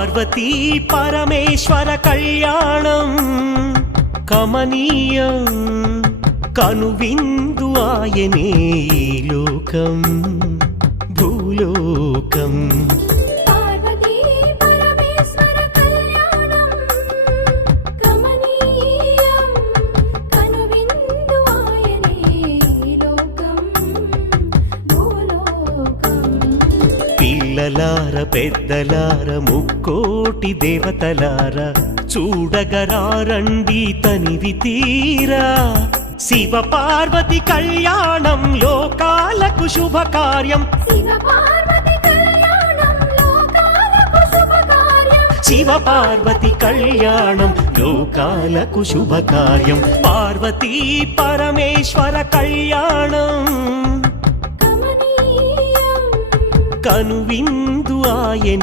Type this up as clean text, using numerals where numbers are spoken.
పార్వతీ పరమేశ్వర కళ్యాణం కమనీయం కనువిందు ఆయనే ఈ లోకం భూలోకం పార్వతీ పరమేశ్వర కళ్యాణం కమనీయం కనువిందు ఆయనే ఈ లోకం భూలోకం పిల్లలార పెద్దలార ముక్కోటి దేవతలార చూడగరారండి తనివి తీరా శివ పార్వతి కళ్యాణం లోకాలకు శుభకార్యం శివ పార్వతి కళ్యాణం లోకాలకు శుభకార్యం శివ పార్వతి కళ్యాణం లోకాలకు శుభకార్యం పార్వతీ పరమేశ్వర కళ్యాణం కమనీయం కనువిందు ఆయనే